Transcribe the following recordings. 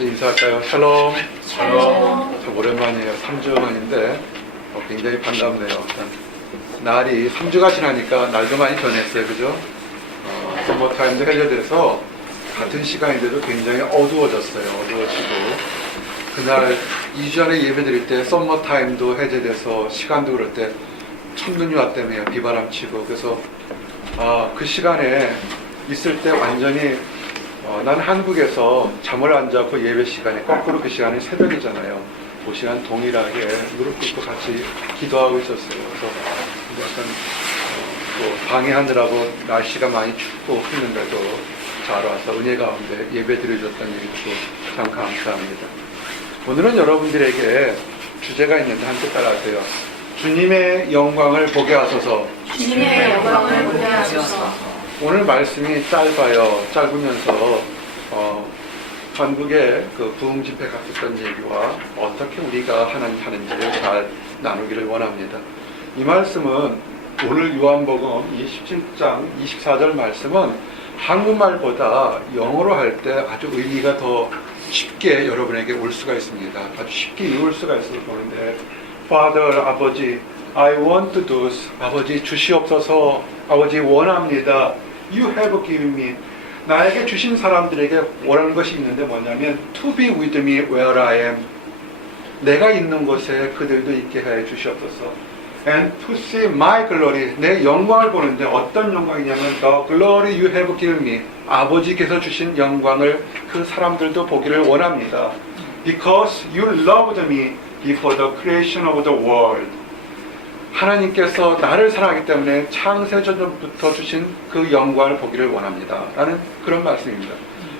인사할까요? 샬롬. 샬롬. 참 오랜만이에요. 3주 만인데 굉장히 반갑네요. 날이 3주가 지나니까 날도 많이 변했어요. 그죠? 서머타임도 해제돼서 같은 시간인데도 굉장히 어두워졌어요. 어두워지고 그날 2주 전에 예배 드릴 때 서머타임도 해제돼서 시간도 그럴 때 첫눈이 왔다며요. 비바람 치고. 그래서 그 시간에 있을 때 완전히 난 한국에서 잠을 안 자고 예배 시간에 거꾸로 그 시간이 새벽이잖아요. 그 시간 동일하게 무릎 꿇고 같이 기도하고 있었어요. 그래서 약간 또 방해하느라고 날씨가 많이 춥고 했는데도 잘 와서 은혜 가운데 예배 드려줬다는 얘기도 참 감사합니다. 오늘은 여러분들에게 주제가 있는데 함께 따라하세요. 주님의 영광을 보게 하소서. 주님의 영광을 보게 하소서. 오늘 말씀이 짧으면서 한국의 그 부흥 집회 갔었던 얘기와 어떻게 우리가 하나님 하는지를 잘 나누기를 원합니다. 이 말씀은 오늘 요한복음 27장 24절 말씀은 한국말보다 영어로 할 때 아주 의미가 더 쉽게 여러분에게 올 수가 있습니다. 아주 쉽게 이룰 수가 있어서 보는데 Father, 아버지, I want to do this. 아버지 주시옵소서. 아버지 원합니다. You have given me. 나에게 주신 사람들에게 원하는 것이 있는데 뭐냐면 To be with me where I am. 내가 있는 곳에 그들도 있게 해 주시옵소서. And to see my glory. 내 영광을 보는데 어떤 영광이냐면 The glory you have given me. 아버지께서 주신 영광을 그 사람들도 보기를 원합니다. Because you loved me before the creation of the world. 하나님께서 나를 사랑하기 때문에 창세전부터 주신 그 영광을 보기를 원합니다. 라는 그런 말씀입니다.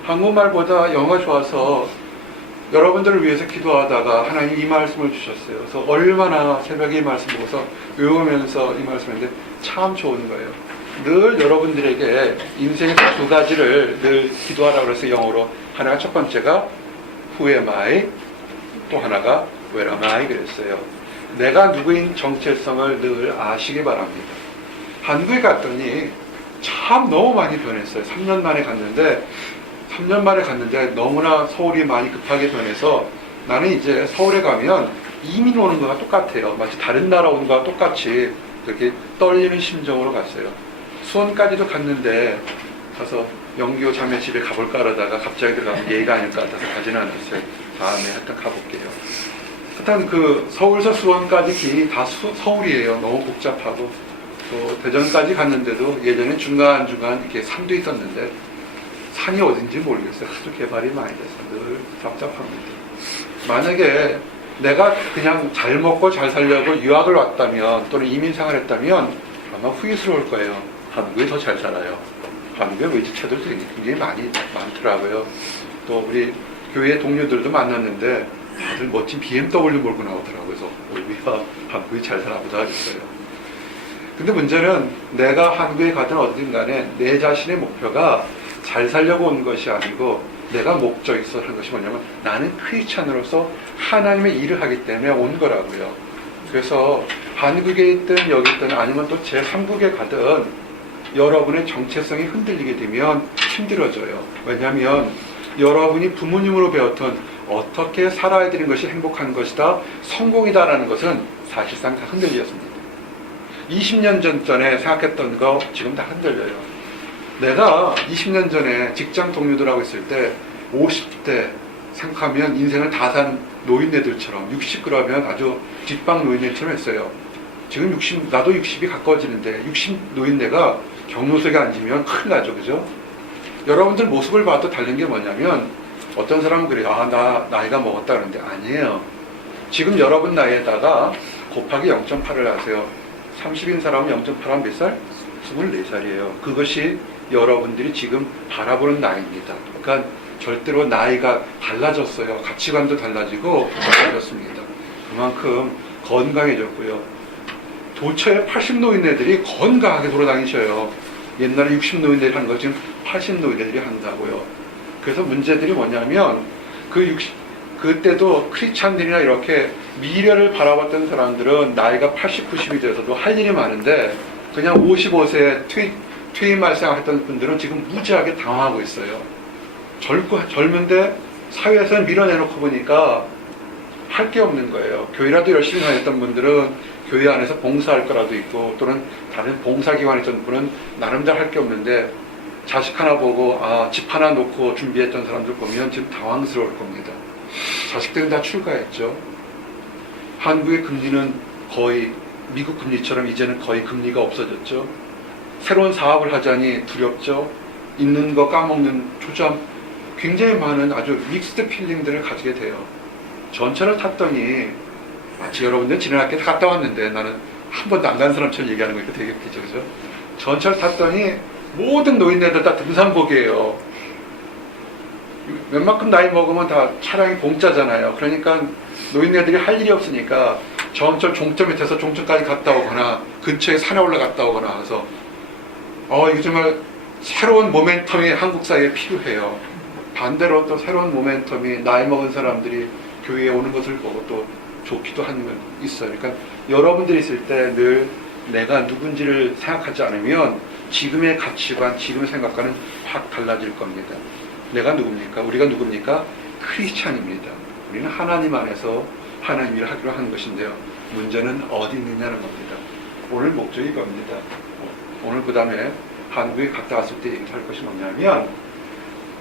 한국말보다 영어가 좋아서 여러분들을 위해서 기도하다가 하나님 이 말씀을 주셨어요. 그래서 얼마나 새벽에 이 말씀 보고서 외우면서 이 말씀인데 참 좋은 거예요. 늘 여러분들에게 인생에서 두 가지를 늘 기도하라고 해서 영어로 하나가 첫 번째가 Who am I? 또 하나가 Where am I? 그랬어요. 내가 누구인 정체성을 늘 아시기 바랍니다. 한국에 갔더니 참 너무 많이 변했어요. 3년 만에 갔는데 너무나 서울이 많이 급하게 변해서 나는 이제 서울에 가면 이민 오는 거와 똑같아요. 마치 다른 나라 오는 거와 똑같이 그렇게 떨리는 심정으로 갔어요. 수원까지도 갔는데 가서 영교 자매 집에 가볼까 하다가 갑자기 들어가면 예의가 아닐 것 같아서 가지는 않았어요. 다음에 하여튼 가볼게요. 하여튼 그 서울에서 수원까지 길이 다 서울이에요. 너무 복잡하고 또 대전까지 갔는데도 예전에 중간중간 이렇게 산도 있었는데 산이 어딘지 모르겠어요. 하도 개발이 많이 돼서 늘 답답합니다. 만약에 내가 그냥 잘 먹고 잘 살려고 유학을 왔다면 또는 이민 생활했다면 아마 후회스러울 거예요. 한국에 더 잘 살아요. 한국에 외제차들도 굉장히 많더라고요. 또 우리 교회 동료들도 만났는데 다들 멋진 BMW 몰고 나오더라고요. 그래서 우리가 한국이 잘 살아 보자 했어요. 근데 문제는 내가 한국에 가든 어디든 간에 내 자신의 목표가 잘 살려고 온 것이 아니고 내가 목적이 있어 하는 것이 뭐냐면 나는 크리스찬으로서 하나님의 일을 하기 때문에 온 거라고요. 그래서 한국에 있든 여기 있든 아니면 또 제3국에 가든 여러분의 정체성이 흔들리게 되면 힘들어져요. 왜냐하면 여러분이 부모님으로 배웠던 어떻게 살아야 되는 것이 행복한 것이다, 성공이다라는 것은 사실상 다 흔들렸습니다. 20년 전에 생각했던 거 지금 다 흔들려요. 내가 20년 전에 직장 동료들하고 있을 때 50대 생각하면 인생을 다 산 노인네들처럼 60 그러면 아주 뒷방 노인네처럼 했어요. 지금 60, 나도 60이 가까워지는데 60 노인네가 경로석에 앉으면 큰일 나죠. 그죠? 여러분들 모습을 봐도 다른 게 뭐냐면 어떤 사람은 그래요. 나 나이가 먹었다 그러는데 아니에요. 지금 여러분 나이에다가 곱하기 0.8을 하세요. 30인 사람은 0.8하면 몇 살? 24살이에요. 그것이 여러분들이 지금 바라보는 나이입니다. 그러니까 절대로 나이가 달라졌어요. 가치관도 달라지고 달라졌습니다. 그만큼 건강해졌고요. 도처에 80 노인네들이 건강하게 돌아다니셔요. 옛날에 60 노인네들이 하는 거 지금 80 노인네들이 한다고요. 그래서 문제들이 뭐냐면 그때도 크리스찬들이나 이렇게 미래를 바라봤던 사람들은 나이가 80, 90이 돼서도 할 일이 많은데 그냥 55세에 퇴임 말생했던 분들은 지금 무지하게 당황하고 있어요. 젊은데 사회에서는 밀어내놓고 보니까 할 게 없는 거예요. 교회라도 열심히 다녔던 분들은 교회 안에서 봉사할 거라도 있고, 또는 다른 봉사기관에 있던 분은 나름대로 할 게 없는데, 자식 하나 보고 집 하나 놓고 준비했던 사람들 보면 지금 당황스러울 겁니다. 자식들은 다 출가했죠. 한국의 금리는 거의 미국 금리처럼 이제는 거의 금리가 없어졌죠. 새로운 사업을 하자니 두렵죠. 있는 거 까먹는 초점, 굉장히 많은 아주 믹스드 필링들을 가지게 돼요. 전철을 탔더니 마치 여러분들 지난 학기에 갔다 왔는데 나는 한 번도 안 간 사람처럼 얘기하는 거니까 되게 웃기죠, 그죠? 전철 탔더니 모든 노인네들 다 등산복이에요. 웬만큼 나이 먹으면 다 차량이 공짜잖아요. 그러니까 노인네들이 할 일이 없으니까 전철 종점 밑에서 종점까지 갔다 오거나 근처에 산에 올라갔다 오거나 해서 이게 정말 새로운 모멘텀이 한국 사회에 필요해요. 반대로 또 새로운 모멘텀이 나이 먹은 사람들이 교회에 오는 것을 보고 또 좋기도 하는 건 있어요. 그러니까 여러분들이 있을 때 늘 내가 누군지를 생각하지 않으면 지금의 가치관, 지금의 생각과는 확 달라질 겁니다. 내가 누굽니까? 우리가 누굽니까? 크리스찬입니다. 우리는 하나님 안에서 하나님 일을 하기로 한 것인데요. 문제는 어디 있느냐는 겁니다. 오늘 목적이 이겁니다. 오늘 그 다음에 한국에 갔다 왔을 때 얘기할 것이 뭐냐면,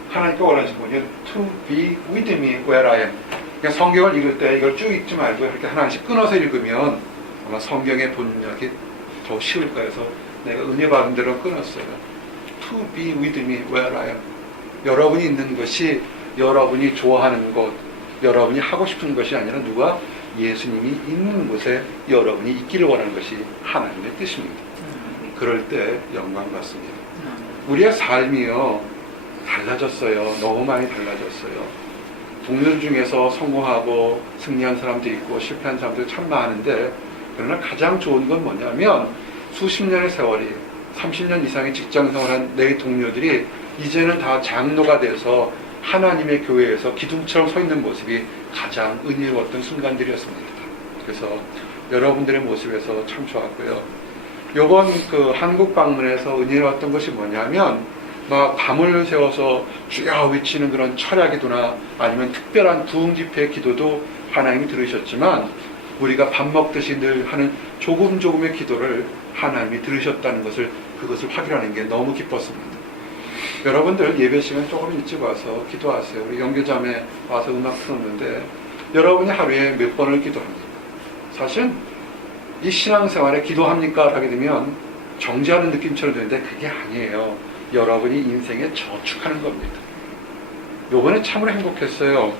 하나님께 원하시는 분이 to be with me where I am. 그냥 성경을 읽을 때 이걸 쭉 읽지 말고 이렇게 하나씩 끊어서 읽으면 아마 성경의 본역이 더 쉬울 거여서 내가 은혜 받은 대로 끊었어요. To be with me where I am. 여러분이 있는 것이 여러분이 좋아하는 곳, 여러분이 하고 싶은 것이 아니라 누가 예수님이 있는 곳에 여러분이 있기를 원하는 것이 하나님의 뜻입니다. 그럴 때 영광 받습니다. 우리의 삶이요 달라졌어요. 너무 많이 달라졌어요. 동료 중에서 성공하고 승리한 사람도 있고 실패한 사람도 참 많은데, 그러나 가장 좋은 건 뭐냐면 수십 년의 세월이 30년 이상의 직장 생활한 내 동료들이 이제는 다 장로가 돼서 하나님의 교회에서 기둥처럼 서 있는 모습이 가장 은혜로웠던 순간들이었습니다. 그래서 여러분들의 모습에서 참 좋았고요. 요번 그 한국 방문에서 은혜로웠던 것이 뭐냐면, 막 밤을 새워서 주여 외치는 그런 철야 기도나 아니면 특별한 부흥 집회 기도도 하나님이 들으셨지만, 우리가 밥 먹듯이 늘 하는 조금의 기도를 하나님이 들으셨다는 것을, 그것을 확인하는 게 너무 기뻤습니다. 여러분들 예배 시간 조금 일찍 와서 기도하세요. 우리 영교자매 와서 음악 틀었는데 여러분이 하루에 몇 번을 기도합니까? 사실 이 신앙생활에 기도합니까? 하게 되면 정지하는 느낌처럼 되는데 그게 아니에요. 여러분이 인생에 저축하는 겁니다. 요번에 참으로 행복했어요.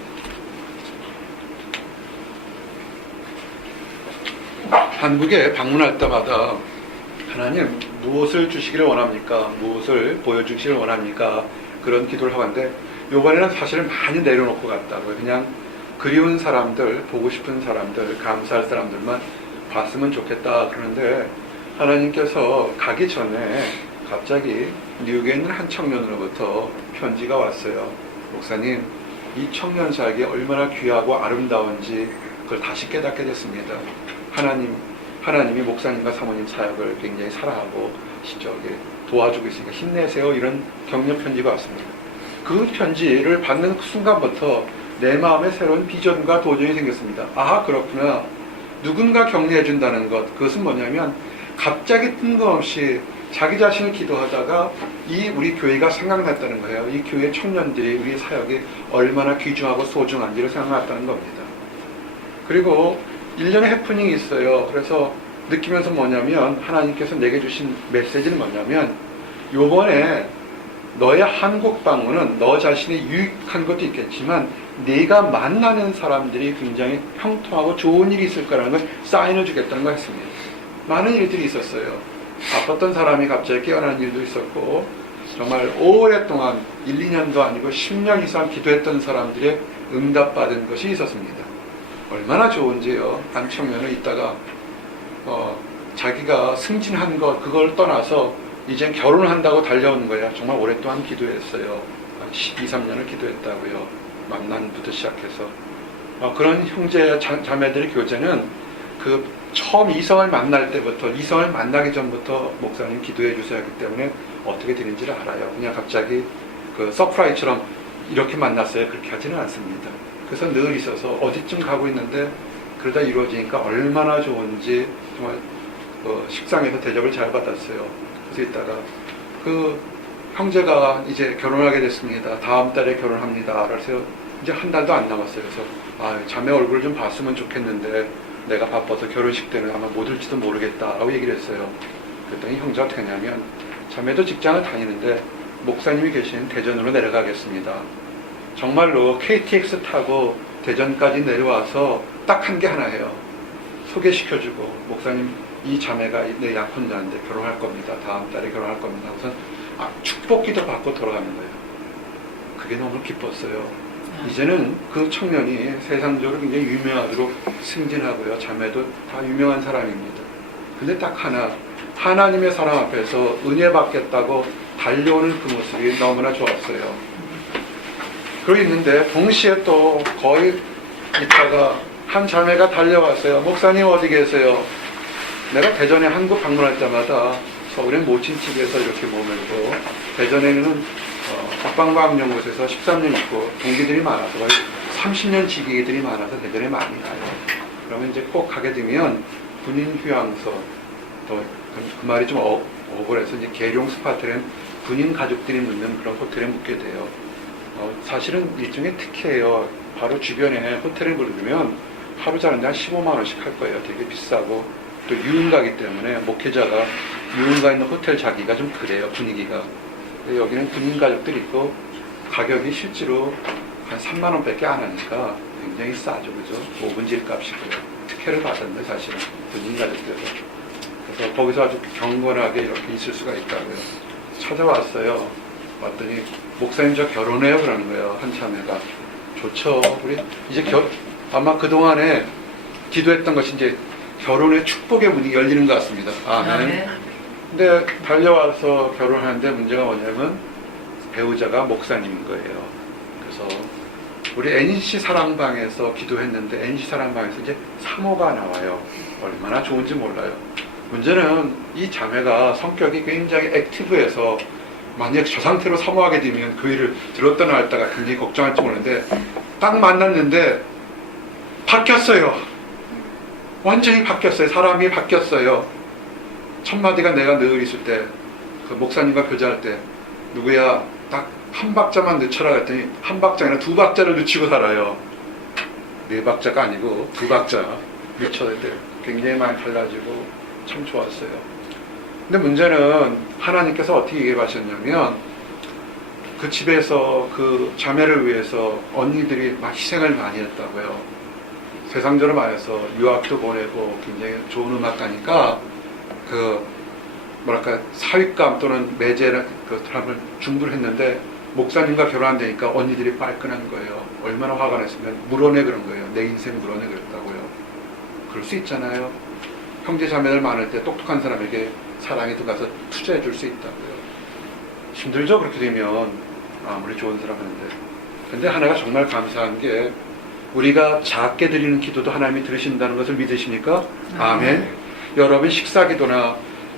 한국에 방문할 때마다 하나님 무엇을 주시기를 원합니까? 무엇을 보여주시기를 원합니까? 그런 기도를 하는데, 요번에는 사실은 많이 내려놓고 갔다고요. 그냥 그리운 사람들, 보고 싶은 사람들, 감사할 사람들만 봤으면 좋겠다 그러는데, 하나님께서 가기 전에 갑자기 뉴욕에 있는 한 청년으로부터 편지가 왔어요. 목사님, 이 청년 사역이 얼마나 귀하고 아름다운지 그걸 다시 깨닫게 됐습니다. 하나님이 목사님과 사모님 사역을 굉장히 사랑하고 도와주고 있으니까 힘내세요. 이런 격려 편지가 왔습니다. 그 편지를 받는 순간부터 내 마음에 새로운 비전과 도전이 생겼습니다. 아, 그렇구나. 누군가 격려해 준다는 것, 그것은 뭐냐면 갑자기 뜬금없이 자기 자신을 기도하다가 우리 교회가 생각났다는 거예요. 이 교회 청년들이 우리 사역이 얼마나 귀중하고 소중한지를 생각났다는 겁니다. 그리고 1년에 해프닝이 있어요. 그래서 느끼면서 뭐냐면, 하나님께서 내게 주신 메시지는 뭐냐면, 요번에 너의 한국 방문은 너 자신이 유익한 것도 있겠지만 네가 만나는 사람들이 굉장히 형통하고 좋은 일이 있을 거라는 걸 사인을 주겠다는 걸 했습니다. 많은 일들이 있었어요. 바빴던 사람이 갑자기 깨어나는 일도 있었고, 정말 오랫동안 1, 2년도 아니고 10년 이상 기도했던 사람들의 응답받은 것이 있었습니다. 얼마나 좋은지요. 한 청년은 있다가 자기가 승진한 것, 그걸 떠나서 이젠 결혼을 한다고 달려온 거야. 정말 오랫동안 기도했어요. 한 12, 3년을 기도했다고요. 만남부터 시작해서. 그런 형제 자매들의 교제는 그 처음 이성을 만날 때부터, 이성을 만나기 전부터 목사님 기도해 주셔야 하기 때문에 어떻게 되는지를 알아요. 그냥 갑자기 그 서프라이즈처럼 이렇게 만났어요. 그렇게 하지는 않습니다. 그래서 늘 있어서 어디쯤 가고 있는데 그러다 이루어지니까 얼마나 좋은지 정말 식상에서 대접을 잘 받았어요. 그래서 있다가 그 형제가 이제 결혼하게 됐습니다. 다음 달에 결혼합니다. 그래서 이제 한 달도 안 남았어요. 그래서 자매 얼굴 좀 봤으면 좋겠는데 내가 바빠서 결혼식 때는 아마 못 올지도 모르겠다라고 얘기를 했어요. 그랬더니 형제가 어떻게 했냐면 자매도 직장을 다니는데 목사님이 계신 대전으로 내려가겠습니다. 정말로 KTX 타고 대전까지 내려와서 딱 한 게 하나예요. 소개시켜주고 목사님 이 자매가 내 약혼자인데 결혼할 겁니다. 다음 달에 결혼할 겁니다. 우선 축복기도 받고 돌아가는 거예요. 그게 너무 기뻤어요. 이제는 그 청년이 세상적으로 굉장히 유명하도록 승진하고요. 자매도 다 유명한 사람입니다. 근데 딱 하나님의 사람 앞에서 은혜 받겠다고 달려오는 그 모습이 너무나 좋았어요. 그러고 있는데 동시에 또 거의 있다가 한 자매가 달려왔어요. 목사님 어디 계세요? 내가 대전에 한국 방문할 때마다 서울의 모친집에서 이렇게 머물고 대전에는 국방과학연구소에서 13년 있고 동기들이 많아서 거의 30년 지기들이 많아서 대전에 많이 가요. 그러면 이제 꼭 가게 되면 군인 휴양소 또 그 말이 좀 억울해서 이제 계룡 스파트는 군인 가족들이 묻는 그런 호텔에 묵게 돼요. 사실은 일종의 특혜예요. 바로 주변에 호텔을 부르면 하루 자는데 한 15만 원씩 할 거예요. 되게 비싸고 또 유흥가기 때문에 목회자가 유흥가 있는 호텔 자기가 좀 그래요. 분위기가. 여기는 군인 가족들이 있고 가격이 실제로 한 3만 원밖에 안 하니까 굉장히 싸죠. 그죠? 5분 집값이고요. 특혜를 받았는데 사실은 군인 가족들도. 그래서 거기서 아주 경건하게 이렇게 있을 수가 있다고요. 찾아왔어요. 왔더니 목사님 저 결혼해요 그러는 거예요. 한 자매가. 좋죠. 우리 이제 아마 그동안에 기도했던 것이 이제 결혼의 축복의 문이 열리는 것 같습니다. 아멘. 근데 달려와서 결혼하는데 문제가 뭐냐면 배우자가 목사님인 거예요. 그래서 우리 NC 사랑방에서 기도했는데 NC 사랑방에서 이제 사모가 나와요. 얼마나 좋은지 몰라요. 문제는 이 자매가 성격이 굉장히 액티브해서 만약 저 상태로 사모하게 되면 그 일을 들었다 놨다가 굉장히 걱정할지 모르는데 딱 만났는데 바뀌었어요. 완전히 바뀌었어요. 사람이 바뀌었어요. 첫 마디가 내가 늘 있을 때 그 목사님과 교제할 때 누구야 딱 한 박자만 늦춰라 그랬더니 한 박자 아니라 두 박자를 늦추고 살아요. 네 박자가 아니고 두 박자 늦춰야 돼. 굉장히 많이 달라지고 참 좋았어요. 근데 문제는 하나님께서 어떻게 얘기해 하셨냐면 그 집에서 그 자매를 위해서 언니들이 막 희생을 많이 했다고요. 세상적으로 말해서 유학도 보내고 굉장히 좋은 음악가니까 그 뭐랄까 사윗감 또는 매제를 그 사람을 중부를 했는데 목사님과 결혼한다니까 언니들이 빨끈한 거예요. 얼마나 화가 났으면 물어내 그런 거예요. 내 인생 물어내 그랬다고요. 그럴 수 있잖아요. 형제 자매들 많을 때 똑똑한 사람에게 사랑이 들어가서 투자해 줄 수 있다고요. 힘들죠 그렇게 되면 아무리 좋은 사람 하는데. 근데 하나가 정말 감사한 게 우리가 작게 드리는 기도도 하나님이 들으신다는 것을 믿으십니까? 아멘. 여러분 식사 기도나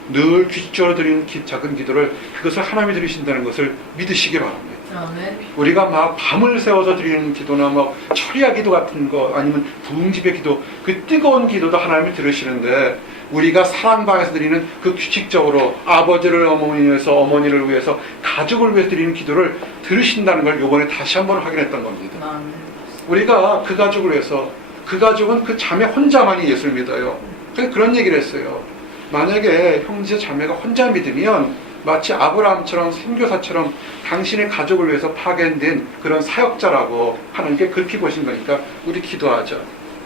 늘 규칙적으로 드리는 작은 기도를 그것을 하나님이 들으신다는 것을 믿으시기 바랍니다. 아멘. 우리가 막 밤을 새워서 드리는 기도나 뭐 철야 기도 같은 거 아니면 부흥집의 기도 그 뜨거운 기도도 하나님이 들으시는데 우리가 사랑방에서 드리는 그 규칙적으로 아버지를 어머니를 위해서 어머니를 위해서 가족을 위해서 드리는 기도를 들으신다는 걸 이번에 다시 한번 확인했던 겁니다. 아멘. 우리가 그 가족을 위해서 그 가족은 그 자매 혼자만이 예수를 믿어요. 그래서 그런 얘기를 했어요. 만약에 형제 자매가 혼자 믿으면 마치 아브라함처럼 선교사처럼 당신의 가족을 위해서 파견된 그런 사역자라고 하나님께 그렇게 보신 거니까 우리 기도하자.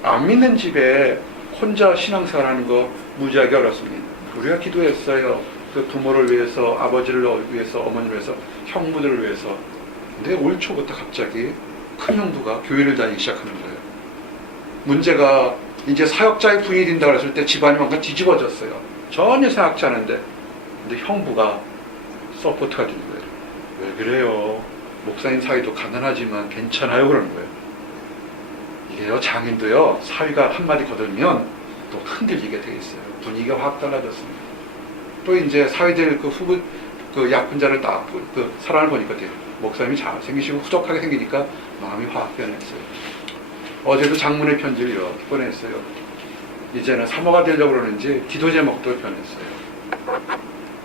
안 믿는 집에 혼자 신앙생활하는 거 무지하게 어렵습니다. 우리가 기도했어요. 그 부모를 위해서, 아버지를 위해서, 어머니를 위해서, 형부들을 위해서. 근데 올 초부터 갑자기 큰 형부가 교회를 다니기 시작하는 거예요. 문제가 이제 사역자의 부인이 된다고 했을 때 집안이 뭔가 뒤집어졌어요. 전혀 생각지 않은데 근데 형부가 서포트가 되는 거예요. 왜 그래요? 목사님 사위도 가난하지만 괜찮아요 그러는 거예요. 이게요 장인도요 사위가 한마디 거들면 또 흔들리게 돼 있어요. 분위기가 확 달라졌습니다. 또 이제 사위들 그 후보 그 약혼자를 딱 그 사람을 보니까 돼요. 목사님이 잘생기시고 후적하게 생기니까 마음이 확 변했어요. 어제도 장문의 편지를 이렇게 보냈어요. 이제는 사모가 되려고 그러는지 기도 제목도 변했어요.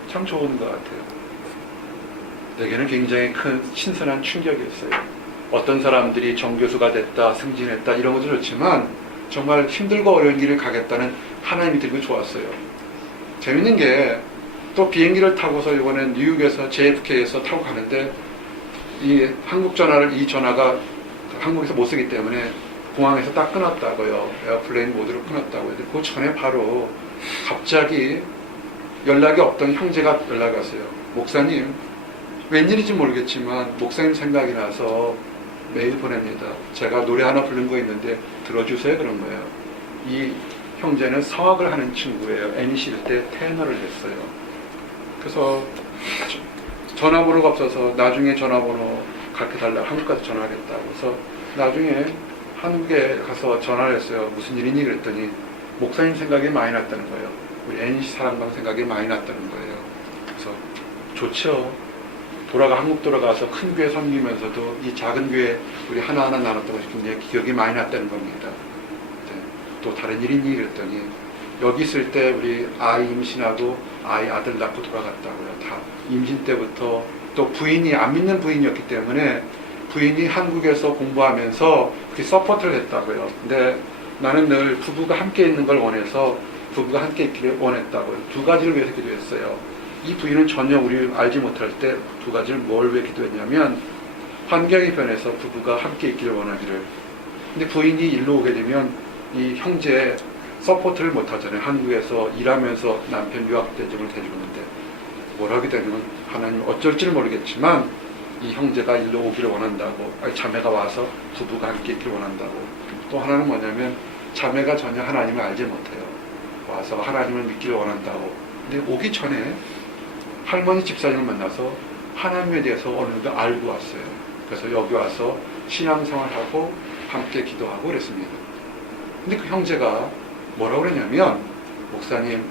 참 좋은 것 같아요. 내게는 굉장히 큰 신선한 충격이었어요. 어떤 사람들이 정교수가 됐다, 승진했다 이런 것도 좋지만 정말 힘들고 어려운 길을 가겠다는 하나님이 들고 좋았어요. 재밌는 게 또 비행기를 타고서 이번엔 뉴욕에서 JFK에서 타고 가는데 이 한국 전화를 이 전화가 한국에서 못 쓰기 때문에 공항에서 딱 끊었다고요. 에어플레인 모드로 끊었다고요. 근데 그 전에 바로 갑자기 연락이 없던 형제가 연락이 왔어요. 목사님, 웬일인지 모르겠지만 목사님 생각이 나서 메일 보냅니다. 제가 노래 하나 부른 거 있는데 들어주세요. 그런 거예요. 이 형제는 성악을 하는 친구예요. NEC 때 테너를 했어요. 그래서 전화번호가 없어서 나중에 전화번호 갖게 달라고 한국 가서 전화하겠다고 해서 나중에 한국에 가서 전화를 했어요. 무슨 일이니? 그랬더니 목사님 생각이 많이 났다는 거예요. 우리 NEC 사랑방 생각이 많이 났다는 거예요. 그래서 좋죠. 한국 돌아가서 큰 교회 섬기면서도 이 작은 교회 우리 하나하나 나눴던 것이 굉장히 기억이 많이 났다는 겁니다. 네. 또 다른 일이니? 그랬더니 여기 있을 때 우리 아이 임신하고 아들 낳고 돌아갔다고요. 다 임신 때부터 또 부인이 안 믿는 부인이었기 때문에 부인이 한국에서 공부하면서 그렇게 서포트를 했다고요. 근데 나는 늘 부부가 함께 있는 걸 원해서 부부가 함께 있기를 원했다고요. 두 가지를 위해서 기도했어요. 이 부인은 전혀 우리 알지 못할 때 두 가지를 뭘 위해 기도했냐면 환경이 변해서 부부가 함께 있기를 원하기를. 근데 부인이 일로 오게 되면 이 형제 서포트를 못 하잖아요. 한국에서 일하면서 남편 유학 대접을 해주는데 뭘 하게 되면 하나님 어쩔지는 모르겠지만 이 형제가 일로 오기를 원한다고, 자매가 와서 부부가 함께 있기를 원한다고. 또 하나는 뭐냐면 자매가 전혀 하나님을 알지 못해요. 와서 하나님을 믿기를 원한다고. 근데 오기 전에 할머니 집사님을 만나서 하나님에 대해서 어느 정도 알고 왔어요. 그래서 여기 와서 신앙생활하고 함께 기도하고 그랬습니다. 근데 그 형제가 뭐라고 그러냐면 목사님,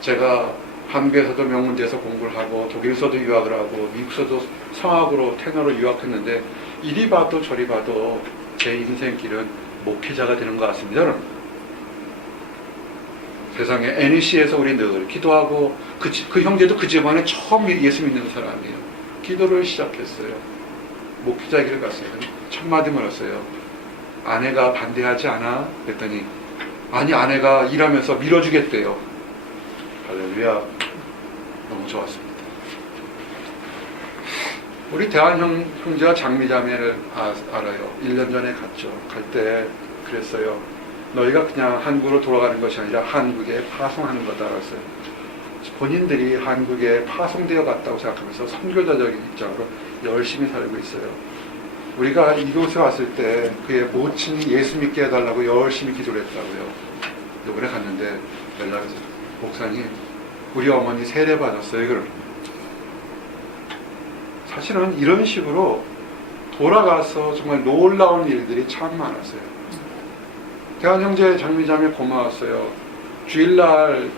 제가 한국에서도 명문대에서 공부를 하고 독일서도 유학을 하고 미국서도 성악으로 테너로 유학했는데 이리 봐도 저리 봐도 제 인생길은 목회자가 되는 것 같습니다. 세상에 NEC에서 우리 늘 기도하고 그 형제도 그 집안에 처음 예수 믿는 사람이에요. 기도를 시작했어요. 목회자 길을 갔어요. 첫 마디 물었어요. 아내가 반대하지 않아? 그랬더니 아니, 아내가 일하면서 밀어주겠대요. 할렐루야. 너무 좋았습니다. 우리 대한 형제와 장미자매를 알아요. 1년 전에 갔죠. 갈 때 그랬어요. 너희가 그냥 한국으로 돌아가는 것이 아니라 한국에 파송하는 거다. 그랬어요. 본인들이 한국에 파송되어 갔다고 생각하면서 선교자적인 입장으로 열심히 살고 있어요. 우리가 이곳에 왔을 때 그의 모친이 예수 믿게 해달라고 열심히 기도를 했다고요. 이번에 갔는데 연락이 왔어요. 목사님, 우리 어머니 세례 받았어요. 그럼 사실은 이런 식으로 돌아가서 정말 놀라운 일들이 참 많았어요. 대한형제 장미자매 고마웠어요. 주일날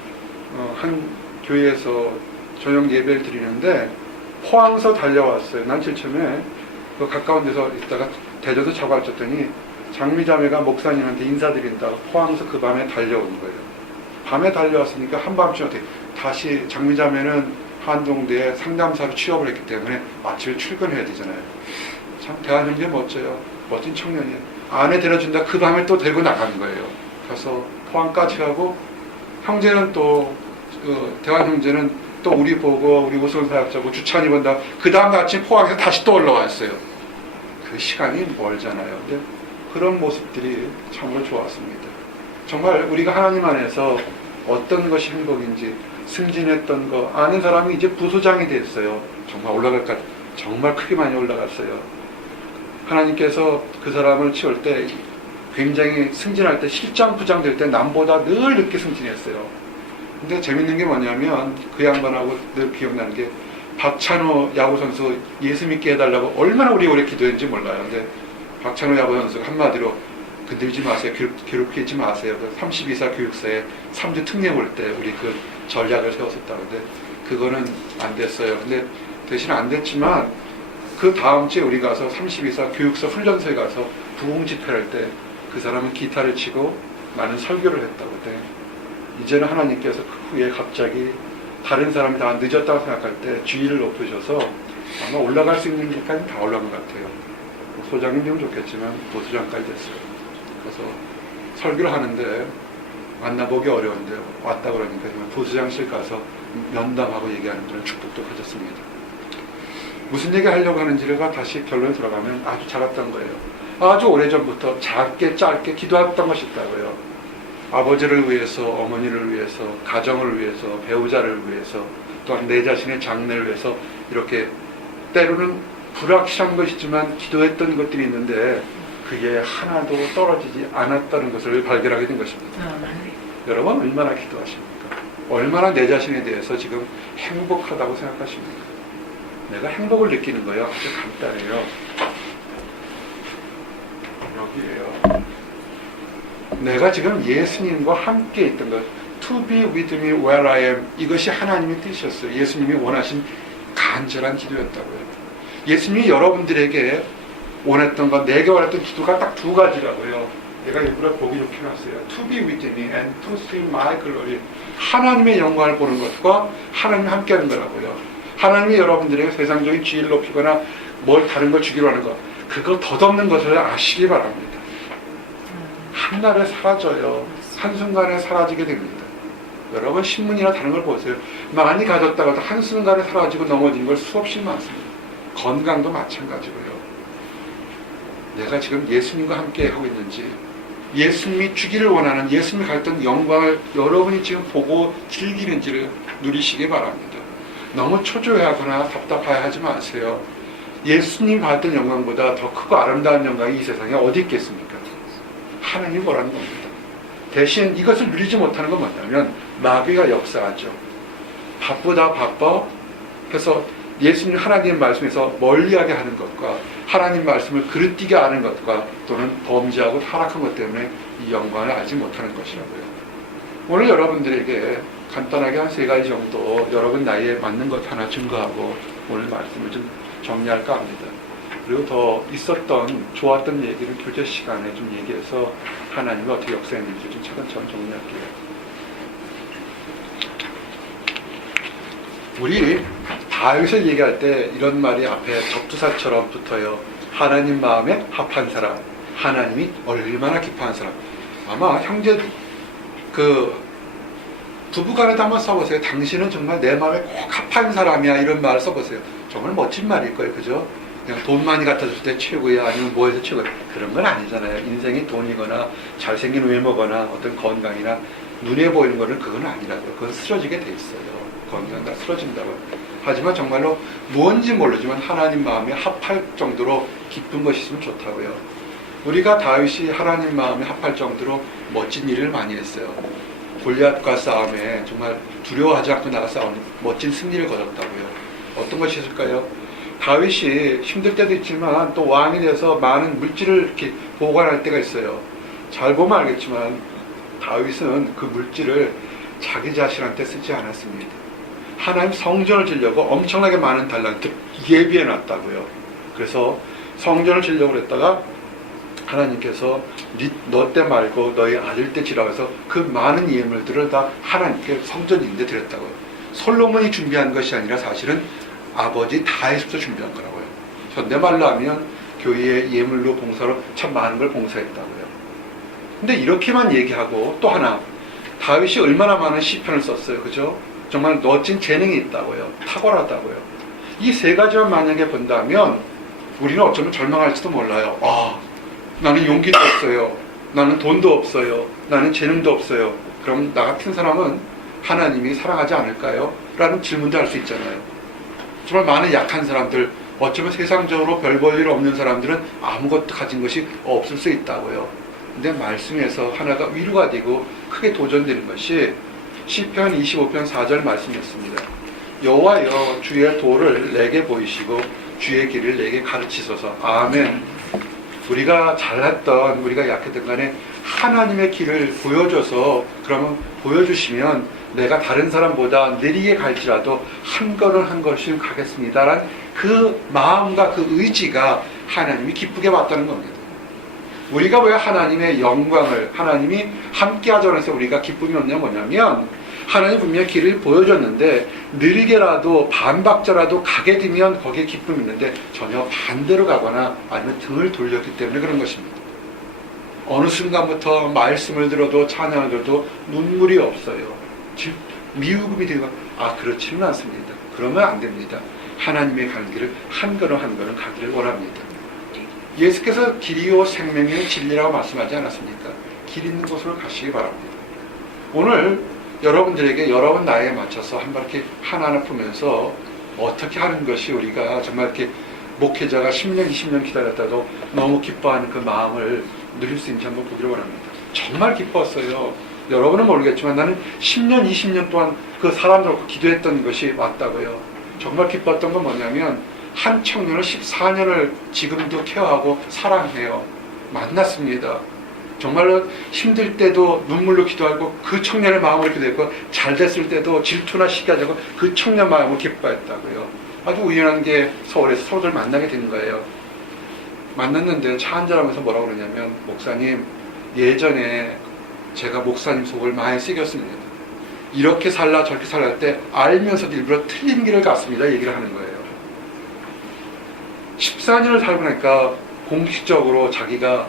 한 교회에서 저녁 예배를 드리는데 포항서 달려왔어요. 난 제일 처음에 그 가까운 데서 있다가 대저도 자고 앉았더니 장미자매가 목사님한테 인사드린다고 포항서 그 밤에 달려온 거예요. 밤에 달려왔으니까 한밤중에 다시 장미자매는 한동대에 상담사로 취업을 했기 때문에 아침에 출근해야 되잖아요. 참 대한형제 멋져요. 멋진 청년이에요. 아내 데려준다 그 밤에 또 데리고 나가는 거예요. 가서 포항까지 가고 형제는 또 대한형제는 또 우리 보고 우리 우선 사역자고 주찬이 본다. 그 다음 아침 포항에서 다시 또 올라왔어요. 그 시간이 멀잖아요. 근데 그런 모습들이 정말 좋았습니다. 정말 우리가 하나님 안에서 어떤 것이 행복인지 승진했던 거 아는 사람이 이제 부소장이 됐어요. 정말 올라갈까? 정말 크게 많이 올라갔어요. 하나님께서 그 사람을 치울 때 굉장히 승진할 때 실장 부장 될 때 남보다 늘 늦게 승진했어요. 근데 재밌는 게 뭐냐면 그 양반하고 늘 기억나는 게 박찬호 야구선수 예수 믿게 해달라고 얼마나 우리 오래 기도했는지 몰라요. 근데 박찬호 야구선수가 한마디로 건들지 마세요. 괴롭히지 마세요. 32사 교육사에 3주 특례 볼 때 우리 그 전략을 세웠었다는데 그거는 안 됐어요. 근데 대신 안 됐지만 그 다음 주에 우리 가서 32사 교육서 훈련소에 가서 부흥 집회를 할 때 그 사람은 기타를 치고 나는 설교를 했다고 돼. 이제는 하나님께서 그 후에 갑자기 다른 사람이 다 늦었다고 생각할 때 주의를 높으셔서 아마 올라갈 수 있는 데까지 다 올라간 것 같아요. 소장님이면 좋겠지만 도수장까지 됐어요. 그래서 설교를 하는데 만나보기 어려운데 왔다 그러니까 도수장실 가서 면담하고 얘기하는 그런 축복도 가졌습니다. 무슨 얘기 하려고 하는지가 다시 결론에 들어가면 아주 작았던 거예요. 아주 오래전부터 작게 짧게 기도했던 것이 있다고요. 아버지를 위해서, 어머니를 위해서, 가정을 위해서, 배우자를 위해서, 또한 내 자신의 장래를 위해서 이렇게 때로는 불확실한 것이지만 기도했던 것들이 있는데 그게 하나도 떨어지지 않았다는 것을 발견하게 된 것입니다. 여러분 얼마나 기도하십니까? 얼마나 내 자신에 대해서 지금 행복하다고 생각하십니까? 내가 행복을 느끼는 거예요. 아주 간단해요. 여기에요. 내가 지금 예수님과 함께 있던 것, to be with me where I am, 이것이 하나님의 뜻이었어요. 예수님이 원하신 간절한 기도였다고요. 예수님이 여러분들에게 원했던 것, 내게 원했던 기도가 딱 두 가지라고요. 내가 일부러 보기 좋게 해놨어요. To be with me and to see my glory. 하나님의 영광을 보는 것과 하나님이 함께하는 거라고요. 하나님이 여러분들에게 세상적인 지위를 높이거나 뭘 다른 걸 주기로 하는 것, 그거 덧없는 것을 아시기 바랍니다. 한날에 사라져요. 한순간에 사라지게 됩니다. 여러분 신문이나 다른 걸 보세요. 많이 가졌다가도 한순간에 사라지고 넘어진 걸 수없이 많습니다. 건강도 마찬가지고요. 내가 지금 예수님과 함께 하고 있는지, 예수님이 주기를 원하는, 예수님이 가졌던 영광을 여러분이 지금 보고 즐기는지를 누리시기 바랍니다. 너무 초조해하거나 답답하게 하지 마세요. 예수님이 받았던 영광보다 더 크고 아름다운 영광이 이 세상에 어디 있겠습니까? 하나님이 원하는 겁니다. 대신 이것을 누리지 못하는 건 뭐냐면 마귀가 역사하죠. 바쁘다 바빠. 그래서 예수님 하나님의 말씀에서 멀리하게 하는 것과 하나님 말씀을 그릇되게 아는 것과 또는 범죄하고 타락한 것 때문에 이 영광을 알지 못하는 것이라고요. 오늘 여러분들에게 간단하게 한 세 가지 정도 여러분 나이에 맞는 것 하나 증거하고 오늘 말씀을 좀 정리할까 합니다. 그리고 더 있었던 좋았던 얘기를 교제 시간에 좀 얘기해서 하나님이 어떻게 역사했는지 좀 차근차근 정리할게요. 우리 다윗을 얘기할 때 이런 말이 앞에 접두사처럼 붙어요. 하나님 마음에 합한 사람, 하나님이 얼마나 기뻐한 사람. 아마 형제 부부간에도 한번 써보세요. 당신은 정말 내 마음에 꼭 합한 사람이야, 이런 말을 써보세요. 정말 멋진 말일 거예요. 그죠? 그냥 돈 많이 갖다 줄 때 최고야, 아니면 뭐해서 최고야, 그런 건 아니잖아요. 인생이 돈이거나 잘생긴 외모거나 어떤 건강이나 눈에 보이는 거는 그건 아니라고요. 그건 쓰러지게 돼 있어요. 건강 다 쓰러진다고. 하지만 정말로 뭔지 모르지만 하나님 마음에 합할 정도로 기쁜 것이 있으면 좋다고요. 우리가 다윗이 하나님 마음에 합할 정도로 멋진 일을 많이 했어요. 골리앗과 싸움에 정말 두려워하지 않고 나가 싸우는 멋진 승리를 거뒀다고요. 어떤 것이 있을까요? 다윗이 힘들 때도 있지만 또 왕이 돼서 많은 물질을 이렇게 보관할 때가 있어요. 잘 보면 알겠지만 다윗은 그 물질을 자기 자신한테 쓰지 않았습니다. 하나님 성전을 지려고 엄청나게 많은 달란트 예비해 놨다고요. 그래서 성전을 지려고 했다가 하나님께서 너 때 말고 너희 아들 때 지라고 해서 그 많은 예물들을 다 하나님께 성전인데 드렸다고요. 솔로몬이 준비한 것이 아니라 사실은 아버지 다윗부터 준비한 거라고요. 현대말로 하면 교회의 예물로 봉사로 참 많은 걸 봉사했다고요. 근데 이렇게만 얘기하고 또 하나, 다윗이 얼마나 많은 시편을 썼어요. 그죠? 정말 멋진 재능이 있다고요. 탁월하다고요. 이 세 가지만 만약에 본다면 우리는 어쩌면 절망할지도 몰라요. 나는 용기도 없어요. 나는 돈도 없어요. 나는 재능도 없어요. 그럼 나 같은 사람은 하나님이 사랑하지 않을까요? 라는 질문도 할 수 있잖아요. 정말 많은 약한 사람들, 어쩌면 세상적으로 별 볼 일 없는 사람들은 아무것도 가진 것이 없을 수 있다고요. 근데 말씀에서 하나가 위로가 되고 크게 도전되는 것이 시편 25편 4절 말씀이었습니다. 여호와여, 주의 도를 내게 보이시고 주의 길을 내게 가르치소서. 아멘. 우리가 잘했던, 우리가 약했던 간에 하나님의 길을 보여줘서, 그러면 보여주시면 내가 다른 사람보다 느리게 갈지라도 한 걸음 한 걸음씩 가겠습니다라는 그 마음과 그 의지가 하나님이 기쁘게 봤다는 겁니다. 우리가 왜 하나님의 영광을, 하나님이 함께하자고 해서 우리가 기쁨이 없냐 뭐냐면, 하나님 분명히 길을 보여줬는데 느리게라도 반박자라도 가게 되면 거기에 기쁨이 있는데 전혀 반대로 가거나 아니면 등을 돌렸기 때문에 그런 것입니다. 어느 순간부터 말씀을 들어도 찬양을 들어도 눈물이 없어요. 즉 미우금이 되고, 그렇지는 않습니다. 그러면 안 됩니다. 하나님의 가는 길을 한 걸음 한 걸음 가기를 원합니다. 예수께서 길이요 생명이요 진리라고 말씀하지 않았습니까? 길 있는 곳으로 가시기 바랍니다. 오늘 여러분들에게 여러분 나이에 맞춰서 한번 이렇게 하나하나 보면서 어떻게 하는 것이 우리가 정말 이렇게 목회자가 10년, 20년 기다렸다도 너무 기뻐하는 그 마음을 누릴 수 있는지 한번 보기를 원합니다. 정말 기뻤어요. 여러분은 모르겠지만 나는 10년, 20년 동안 그 사람들과 기도했던 것이 맞다고요. 정말 기뻤던 건 뭐냐면 한 청년을 14년을 지금도 케어하고 사랑해요. 만났습니다. 정말로 힘들 때도 눈물로 기도하고 그 청년의 마음으로 기도했고, 잘 됐을 때도 질투나 시기하지 않고 그 청년 마음을 기뻐했다고요. 아주 우연한 게 서울에서 서로들 만나게 된 거예요. 만났는데 차 한잔하면서 뭐라고 그러냐면, 목사님, 예전에 제가 목사님 속을 많이 새겼습니다. 이렇게 살라 저렇게 살라 할 때 알면서도 일부러 틀린 길을 갔습니다. 얘기를 하는 거예요. 14년을 살고 나니까 공식적으로 자기가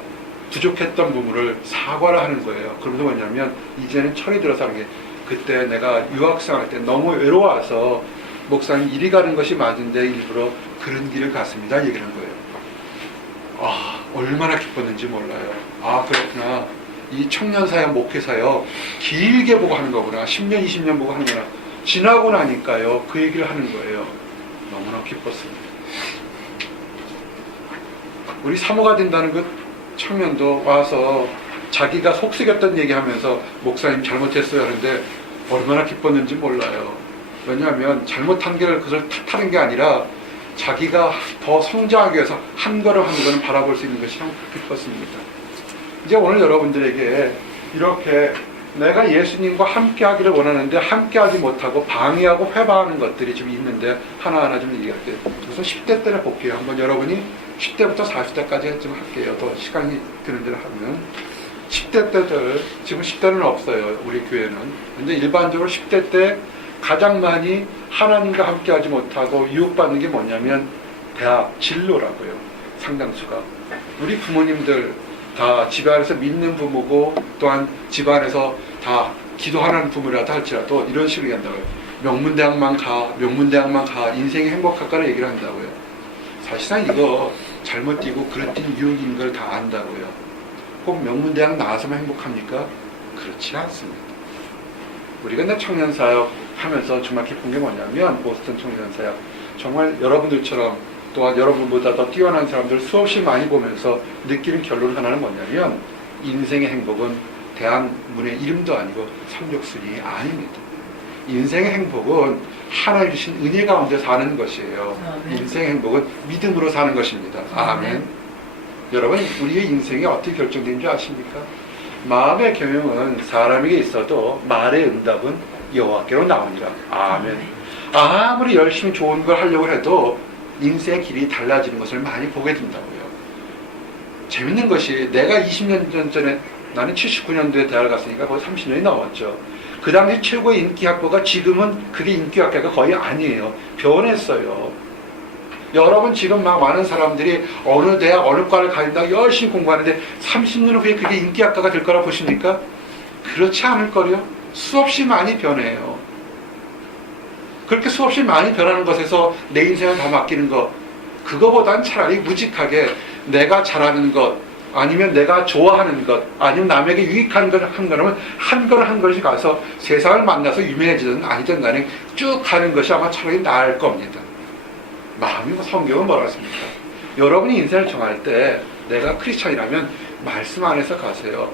부족했던 부분을 사과를 하는 거예요. 그러면서 뭐냐면 이제는 철이 들어서 하는 게, 그때 내가 유학생 할 때 너무 외로워서 목사님 이리 가는 것이 맞은데 일부러 그런 길을 갔습니다. 얘기를 한 거예요. 얼마나 기뻤는지 몰라요. 그렇구나. 이 청년사역, 목회사역 길게 보고 하는 거구나. 10년, 20년 보고 하는구나. 지나고 나니까요, 그 얘기를 하는 거예요. 너무나 기뻤습니다. 우리 사모가 된다는 그 청년도 와서 자기가 속썩였던 얘기하면서 목사님 잘못했어요 하는데 얼마나 기뻤는지 몰라요. 왜냐하면 잘못한 게 그것을 탓하는 게 아니라 자기가 더 성장하기 위해서 한 걸음 한 걸음 바라볼 수 있는 것이 참 기뻤습니다. 이제 오늘 여러분들에게 이렇게 내가 예수님과 함께 하기를 원하는데 함께 하지 못하고 방해하고 회방하는 것들이 좀 있는데 하나하나 좀 얘기할게요. 우선 10대 때를 볼게요. 한번 여러분이 10대부터 40대까지 좀 할게요. 더 시간이 드는 대로 하면 10대 때들, 지금 10대는 없어요. 우리 교회는. 근데 일반적으로 10대 때 가장 많이 하나님과 함께 하지 못하고 유혹받는 게 뭐냐면 대학 진로라고요. 상당수가. 우리 부모님들 다 집안에서 믿는 부모고 또한 집안에서 다 기도하는 부모라도 할지라도 이런 식으로 얘기한다고요. 명문대학만 가, 인생이 행복할까를 얘기를 한다고요. 사실상 이거 잘못 뛰고 그릇된 유혹인 걸 다 안다고요. 꼭 명문대학 나와서만 행복합니까? 그렇지 않습니다. 우리가 내 청년사역 하면서 정말 기쁜 게 뭐냐면, 보스턴 청년사역 정말 여러분들처럼 또한 여러분보다 더 뛰어난 사람들 수없이 많이 보면서 느끼는 결론 하나는 뭐냐면, 인생의 행복은 대학문의 이름도 아니고 삼육순이 아닙니다. 인생의 행복은 하나님 주신 은혜 가운데 사는 것이에요. 인생의 행복은 믿음으로 사는 것입니다. 아멘. 여러분, 우리의 인생이 어떻게 결정된 줄 아십니까? 마음의 경영은 사람에게 있어도 말의 응답은 여호와께로 나오니라. 아멘. 아무리 열심히 좋은 걸 하려고 해도 인생의 길이 달라지는 것을 많이 보게 된다고요. 재밌는 것이, 내가 20년 전에, 나는 79년도에 대학을 갔으니까 거의 30년이 넘었죠. 그 당시 최고의 인기 학과가 지금은 그게 인기 학과가 거의 아니에요. 변했어요. 여러분, 지금 막 많은 사람들이 어느 대학, 어느 과를 가린다고 열심히 공부하는데 30년 후에 그게 인기 학과가 될 거라 보십니까? 그렇지 않을 거요. 수없이 많이 변해요. 그렇게 수없이 많이 변하는 것에서 내 인생을 다 맡기는 것, 그거보단 차라리 무직하게 내가 잘하는 것, 아니면 내가 좋아하는 것, 아니면 남에게 유익한 걸 한 걸음은 한 걸 한 걸씩 가서 세상을 만나서 유명해지든 아니든 간에 쭉 가는 것이 아마 차라리 나을 겁니다. 마음이 성경은 뭐라고 했습니까? 여러분이 인생을 정할 때 내가 크리스천이라면 말씀 안에서 가세요.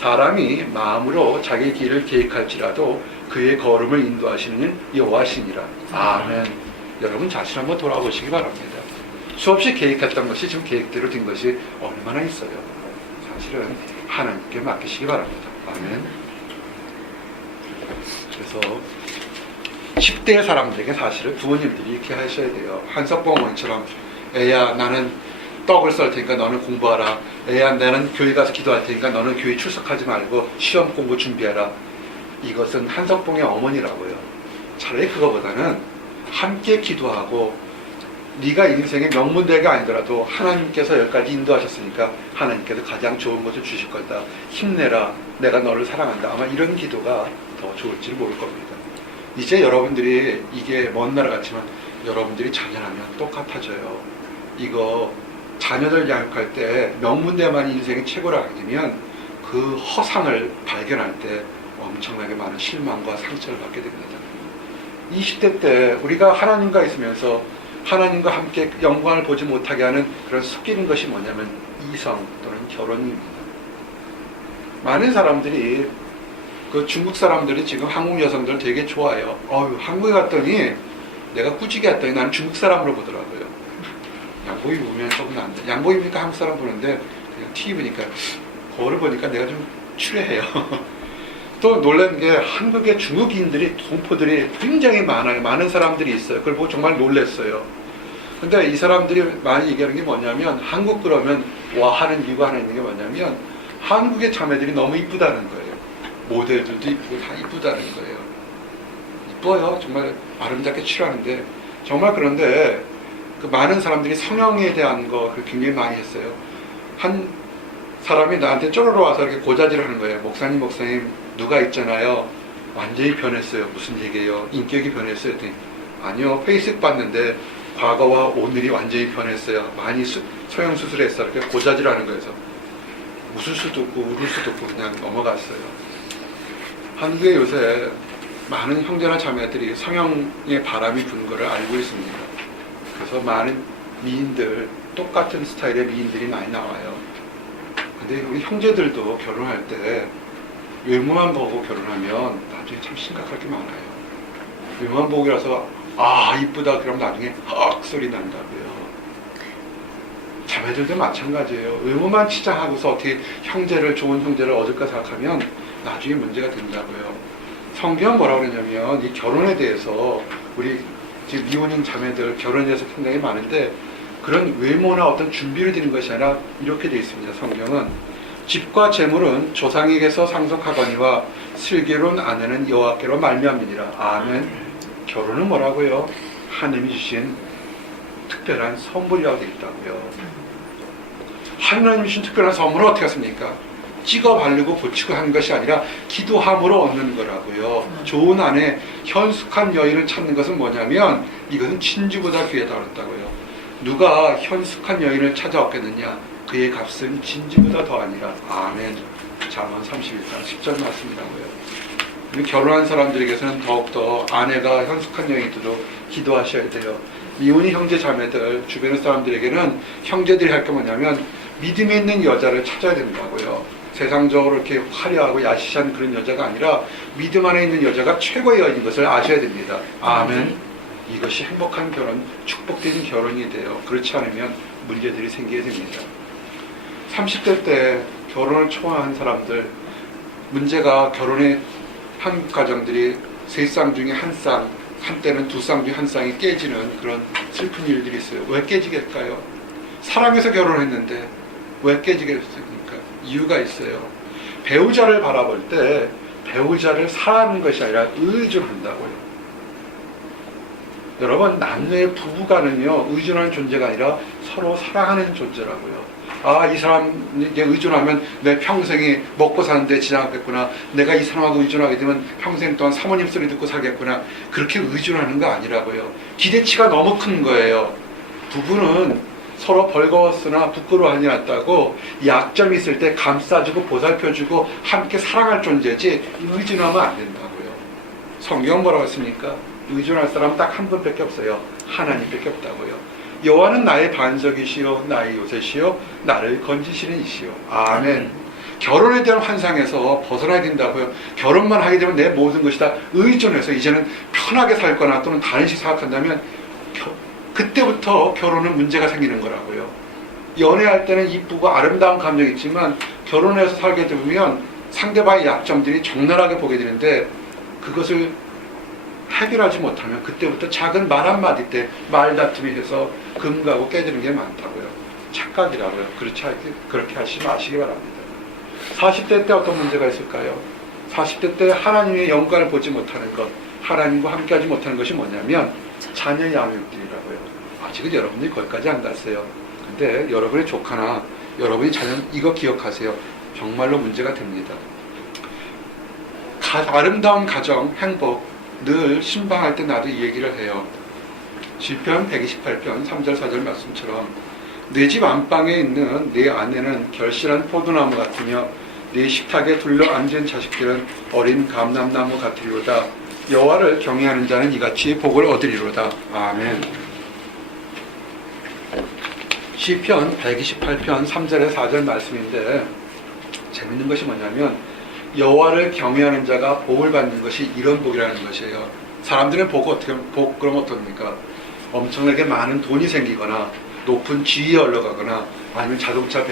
사람이 마음으로 자기 길을 계획할지라도 그의 걸음을 인도하시는 여호와시니라. 아멘. 여러분 자신 한번 돌아보시기 바랍니다. 수없이 계획했던 것이 지금 계획대로 된 것이 얼마나 있어요. 사실은 하나님께 맡기시기 바랍니다. 아멘. 그래서 10대 사람들에게 사실은 부모님들이 이렇게 하셔야 돼요. 한석봉 어머니처럼 애야 나는 떡을 썰 테니까 너는 공부하라. 애야 나는 교회 가서 기도할 테니까 너는 교회 출석하지 말고 시험 공부 준비해라. 이것은 한석봉의 어머니라고요. 차라리 그거보다는 함께 기도하고 네가 인생의 명문대가 아니더라도 하나님께서 여기까지 인도하셨으니까 하나님께서 가장 좋은 것을 주실 거다. 힘내라. 내가 너를 사랑한다. 아마 이런 기도가 더 좋을지 모를 겁니다. 이제 여러분들이 이게 먼 나라 같지만 여러분들이 자녀라면 똑같아져요. 이거 자녀들 양육할 때 명문대만이 인생의 최고라 하게 되면 그 허상을 발견할 때 엄청나게 많은 실망과 상처를 받게 됩니다. 20대 때 우리가 하나님과 있으면서 하나님과 함께 영광을 보지 못하게 하는 그런 섞이는 것이 뭐냐면 이성 또는 결혼입니다. 많은 사람들이 그 중국 사람들이 지금 한국 여성들 되게 좋아해요. 한국에 갔더니 내가 꾸지게 했더니 나는 중국 사람으로 보더라고요. 양복 입으면 조금 안 돼. 양복 입으니까 한국 사람 보는데 그냥 티 입으니까 거울을 보니까 내가 좀 추레해요. 또 놀란 게 한국의 중국인들이 동포들이 굉장히 많아요. 많은 사람들이 있어요. 그걸 보고 정말 놀랐어요. 근데 이 사람들이 많이 얘기하는 게 뭐냐면 한국 그러면 와 하는 이유가 하나 있는 게 뭐냐면 한국의 자매들이 너무 이쁘다는 거예요. 모델들도 이쁘고 다 이쁘다는 거예요. 이뻐요. 정말 아름답게 칠하는데 정말. 그런데 그 많은 사람들이 성형에 대한 거 굉장히 많이 했어요. 한 사람이 나한테 쪼르르 와서 이렇게 고자질을 하는 거예요. 목사님 누가 있잖아요. 완전히 변했어요. 무슨 얘기예요? 인격이 변했어요. 했더니 아니요. 페이스북 봤는데 과거와 오늘이 완전히 변했어요. 많이 성형수술했어. 이렇게 고자질을 하는 거예요. 웃을 수도 없고 울을 수도 없고 그냥 넘어갔어요. 한국에 요새 많은 형제나 자매들이 성형의 바람이 부는 것을 알고 있습니다. 그래서 많은 미인들, 똑같은 스타일의 미인들이 많이 나와요. 근데 우리 형제들도 결혼할 때 외모만 보고 결혼하면 나중에 참 심각할 게 많아요. 외모만 보기라서 이쁘다 그러면 나중에 헉 소리 난다고요. 자매들도 마찬가지예요. 외모만 치장하고서 어떻게 좋은 형제를 얻을까 생각하면 나중에 문제가 된다고요. 성경은 뭐라고 그러냐면 이 결혼에 대해서 우리 지금 미혼인 자매들 결혼에 대해서 굉장히 많은데 그런 외모나 어떤 준비를 드리는 것이 아니라 이렇게 되어 있습니다. 성경은 집과 재물은 조상에게서 상속하거니와 슬기로운 아내는 여호와께로 말미암으니라. 아멘. 결혼은 뭐라고요? 하나님이 주신 특별한 선물이라고 되어 있다고요. 하나님이 주신 특별한 선물은 어떻게 했습니까? 찍어 바르고 고치고 하는 것이 아니라 기도함으로 얻는 거라고요. 좋은 아내, 현숙한 여인을 찾는 것은 뭐냐면 이것은 진주보다 귀하다고 했다고요. 누가 현숙한 여인을 찾아왔겠느냐? 그의 값은 진주보다 더하니라. 아멘. 잠언 31장 10절 말씀이라고요. 결혼한 사람들에게서는 더욱더 아내가 현숙한 여인들도 기도하셔야 돼요. 미혼이 형제 자매들 주변의 사람들에게는 형제들이 할 게 뭐냐면 믿음이 있는 여자를 찾아야 된다고요. 세상적으로 이렇게 화려하고 야시한 그런 여자가 아니라 믿음 안에 있는 여자가 최고의 여인인 것을 아셔야 됩니다. 아멘. 이것이 행복한 결혼, 축복된 결혼이 돼요. 그렇지 않으면 문제들이 생기게 됩니다. 30대 때 결혼을 초과한 사람들, 문제가 결혼의 한국 가정들이 3쌍 중에 한 쌍, 한때는 2쌍 중에 한 쌍이 깨지는 그런 슬픈 일들이 있어요. 왜 깨지겠을까요? 사랑해서 결혼했는데 왜 깨지겠습니까? 이유가 있어요. 배우자를 바라볼 때 배우자를 사랑하는 것이 아니라 의존한다고요. 여러분, 남녀의 부부간은요 의존하는 존재가 아니라 서로 사랑하는 존재라고요. 이 사람에게 의존하면 내 평생이 먹고 사는데 지장하겠구나. 내가 이 사람하고 의존하게 되면 평생 동안 사모님 소리 듣고 살겠구나. 그렇게 의존하는 거 아니라고요. 기대치가 너무 큰 거예요. 부부는 서로 벌거웠으나 부끄러워하지 않았다고 약점이 있을 때 감싸주고 보살펴주고 함께 사랑할 존재지 의존하면 안 된다고요. 성경 뭐라고 했습니까? 의존할 사람은 딱 한 분밖에 없어요. 하나님밖에 없다고요. 여호와는 나의 반석이시요 나의 요새시요 나를 건지시는 이시요. 아멘. 결혼에 대한 환상에서 벗어나야 된다고요. 결혼만 하게 되면 내 모든 것이 다 의존해서 이제는 편하게 살 거나 또는 다른 식 생각한다면 그때부터 결혼은 문제가 생기는 거라고요. 연애할 때는 이쁘고 아름다운 감정이 있지만 결혼해서 살게 되면 상대방의 약점들이 적나라하게 보게 되는데 그것을 해결하지 못하면 그때부터 작은 말 한마디 때 말다툼이 돼서 금가고 깨지는 게 많다고요. 착각이라고요. 그렇게 하시지 마시기 바랍니다. 40대 때 어떤 문제가 있을까요? 40대 때 하나님의 영광을 보지 못하는 것, 하나님과 함께하지 못하는 것이 뭐냐면 자녀 양육들이라고요. 아직은 여러분들이 거기까지 안 갔어요. 근데 여러분의 조카나 여러분이 자녀, 이거 기억하세요. 정말로 문제가 됩니다. 아름다운 가정, 행복, 늘 신방할 때 나도 이 얘기를 해요. 시편 128편 3절 4절 말씀처럼 내 집 안방에 있는 내 아내는 결실한 포도나무 같으며 내 식탁에 둘러 앉은 자식들은 어린 감람나무 같으리로다. 여호와를 경외하는 자는 이같이 복을 얻으리로다. 아멘. 시편 128편 3절에 4절 말씀인데 재밌는 것이 뭐냐면 여호와를 경외하는 자가 복을 받는 것이 이런 복이라는 것이에요. 사람들은 복 그럼 어떻습니까? 엄청나게 많은 돈이 생기거나 높은 지위에 올라가거나 아니면 자동차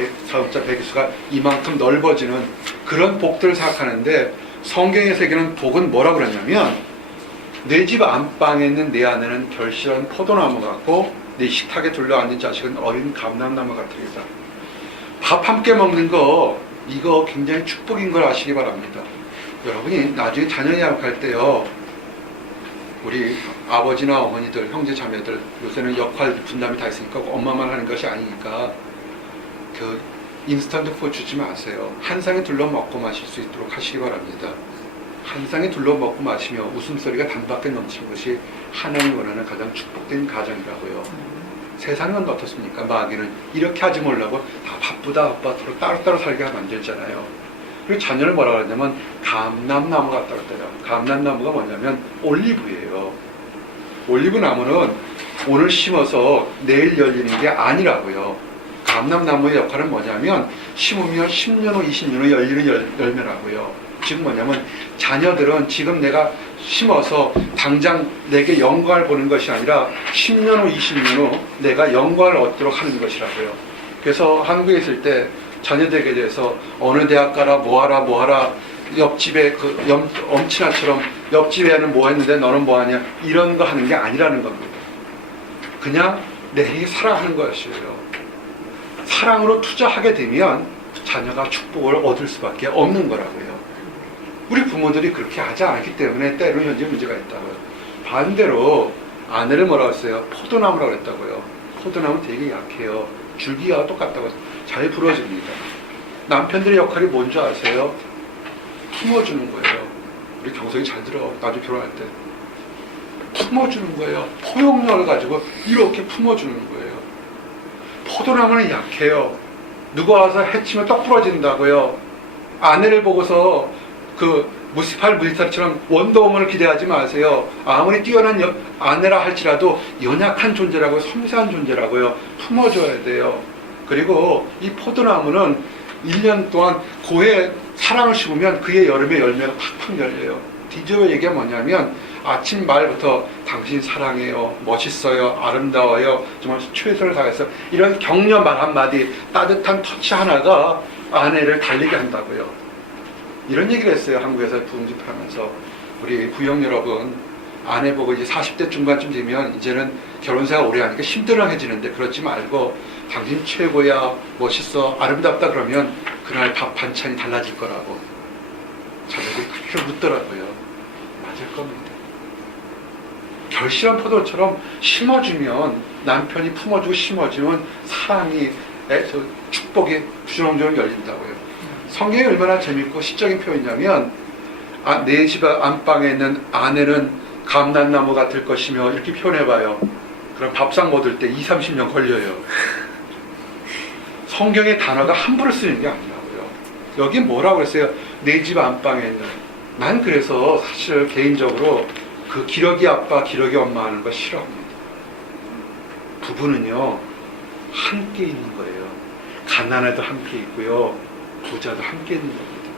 배기수가 이만큼 넓어지는 그런 복들을 생각하는데 성경의 세계는 복은 뭐라고 그러냐면 내 집 안방에 있는 내 아내는 결실한 포도나무 같고 내 식탁에 둘러앉은 자식은 어린 감람나무 같으리다. 밥 함께 먹는 거 이거 굉장히 축복인 걸 아시기 바랍니다. 여러분이 나중에 자녀 양육할 때요, 우리 아버지나 어머니들, 형제 자매들, 요새는 역할 분담이 다 있으니까 엄마만 하는 것이 아니니까 그 인스턴트 푸드 주지 마세요. 한 상에 둘러 먹고 마실 수 있도록 하시기 바랍니다. 한 상에 둘러 먹고 마시며 웃음소리가 단밖에 넘치는 것이 하나님이 원하는 가장 축복된 가정이라고요. 세상은 어떻습니까? 마귀는 이렇게 하지 말라고 다 바쁘다 서로 따로따로 살게 만들잖아요. 그리고 자녀를 뭐라고 하냐면 감람나무 같다고 했대요. 감람나무가 뭐냐면 올리브예요. 올리브 나무는 오늘 심어서 내일 열리는 게 아니라고요. 감람나무의 역할은 뭐냐면 심으면 10년 후 20년 후 열리는 열매라고요. 지금 뭐냐면 자녀들은 지금 내가 심어서 당장 내게 영광을 보는 것이 아니라 10년 후 20년 후 내가 영광을 얻도록 하는 것이라고요. 그래서 한국에 있을 때 자녀들에게 대해서 어느 대학 가라 뭐하라 옆집에 그 엄친아처럼 옆집 애는 뭐 했는데 너는 뭐 하냐 이런 거 하는 게 아니라는 겁니다. 그냥 내리 사랑하는 것이에요. 사랑으로 투자하게 되면 자녀가 축복을 얻을 수밖에 없는 거라고요. 우리 부모들이 그렇게 하지 않기 때문에 때로는 현재 문제가 있다고요. 반대로 아내를 뭐라고 했어요? 포도나무라고 했다고요. 포도나무는 되게 약해요. 줄기가 똑같다고 잘 부러집니다. 남편들의 역할이 뭔지 아세요? 품어주는 거예요. 우리 경성이 잘 들어. 나중에 결혼할 때 품어주는 거예요. 포용력을 가지고 이렇게 품어주는 거예요. 포도나무는 약해요. 누가 와서 해치면 떡 부러진다고요. 아내를 보고서 그 무시팔무리탈처럼 원더우먼을 기대하지 마세요. 아무리 뛰어난 아내라 할지라도 연약한 존재라고 섬세한 존재라고요. 품어줘야 돼요. 그리고 이 포도나무는 1년 동안 고해 사랑을 심으면 그의 여름에 열매가 팍팍 열려요. 디저의 얘기가 뭐냐면 아침 말부터 당신 사랑해요, 멋있어요, 아름다워요, 정말 최선을 다해서 이런 격려 말 한마디, 따뜻한 터치 하나가 아내를 달리게 한다고요. 이런 얘기를 했어요. 한국에서 부흥집하면서 우리 부영 여러분, 아내 보고 이제 40대 중반쯤 되면 이제는 결혼생활 오래 하니까 힘들어해지는데 그러지 말고 당신 최고야, 멋있어, 아름답다 그러면 그날 밥 반찬이 달라질 거라고 자녀들이 그렇게 묻더라고요. 맞을 겁니다. 결실한 포도처럼 심어주면, 남편이 품어주고 심어주면 사랑이, 축복이 주렁주렁 열린다고요. 성경이 얼마나 재밌고 시적인 표현이냐면 내 집 안방에 있는 아내는 감람나무 같을 것이며 이렇게 표현해봐요. 그럼 밥상 못 들 때 20-30년 걸려요. 성경의 단어가 함부로 쓰는 게 아니라고요. 여기 뭐라고 그랬어요? 내 집 안방에 있는. 난 그래서 사실 개인적으로 그 기러기 아빠 기러기 엄마 하는 거 싫어합니다. 부부는요 함께 있는 거예요. 가난해도 함께 있고요, 부자도 함께 있는 겁니다.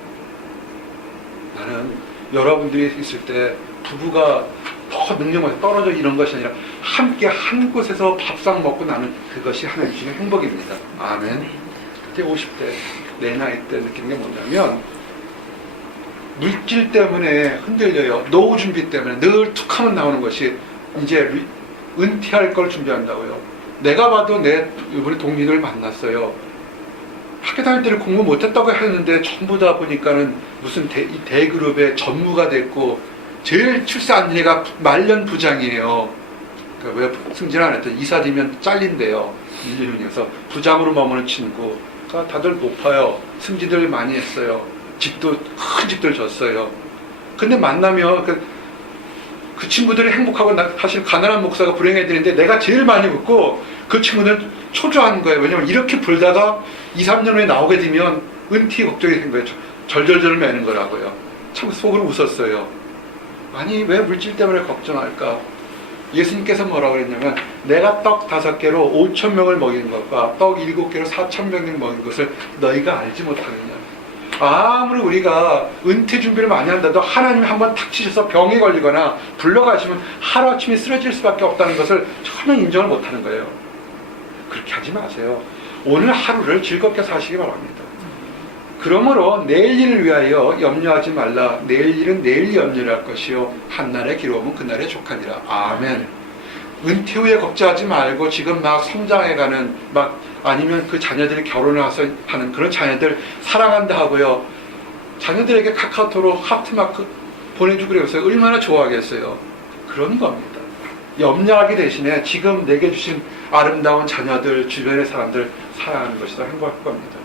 나는 여러분들이 있을 때 부부가 더 능력에서 떨어져 이런 것이 아니라 함께 한 곳에서 밥상 먹고 나는 그것이 하나님 주시는 행복입니다. 아멘. 그때 50대 내 나이 때 느끼는 게 뭐냐면 물질 때문에 흔들려요. 노후 준비 때문에 늘 툭하면 나오는 것이 이제 은퇴할 걸 준비한다고요. 내가 봐도 내 이번에 동료를 만났어요. 학교 다닐 때는 공부 못했다고 했는데 전부 다 보니까는 무슨 이 대그룹의 전무가 됐고 제일 출세 안 애가 말년 부장이에요. 그러니까 왜 승진 안 했더니 이사되면 잘린대요. 밀리면서 부장으로 머무는 친구가 다들 높아요. 승진들 많이 했어요. 집도 큰 집들 줬어요. 근데 만나면 그 친구들이 행복하고 사실 가난한 목사가 불행해지는데 내가 제일 많이 웃고 그 친구는 초조한 거예요. 왜냐면 이렇게 불다가 2, 3년 후에 나오게 되면 은퇴 걱정이 된 거예요. 절절절 매는 거라고요. 참 속으로 웃었어요. 아니 왜 물질 때문에 걱정할까? 예수님께서 뭐라고 그랬냐면 내가 떡 5개로 5,000명을 먹인 것과 떡 7개로 4,000명을 먹인 것을 너희가 알지 못하느냐. 아무리 우리가 은퇴 준비를 많이 한다도 하나님이 한번 탁 치셔서 병에 걸리거나 불러가시면 하루아침에 쓰러질 수밖에 없다는 것을 전혀 인정을 못하는 거예요. 그렇게 하지 마세요. 오늘 하루를 즐겁게 사시기 바랍니다. 그러므로 내일 일을 위하여 염려하지 말라. 내일 일은 내일 염려를 할 것이요 한날의 기로움은 그날의 족하니라. 아멘. 은퇴 후에 걱정하지 말고 지금 막 성장해가는 막 아니면 그 자녀들이 결혼을 해서 하는 그런 자녀들 사랑한다 하고요. 자녀들에게 카카오톡으로 하트마크 보내주고 그래서 얼마나 좋아하겠어요. 그런 겁니다. 염려하기 대신에 지금 내게 주신 아름다운 자녀들, 주변의 사람들 사랑하는 것이 더 행복할 겁니다.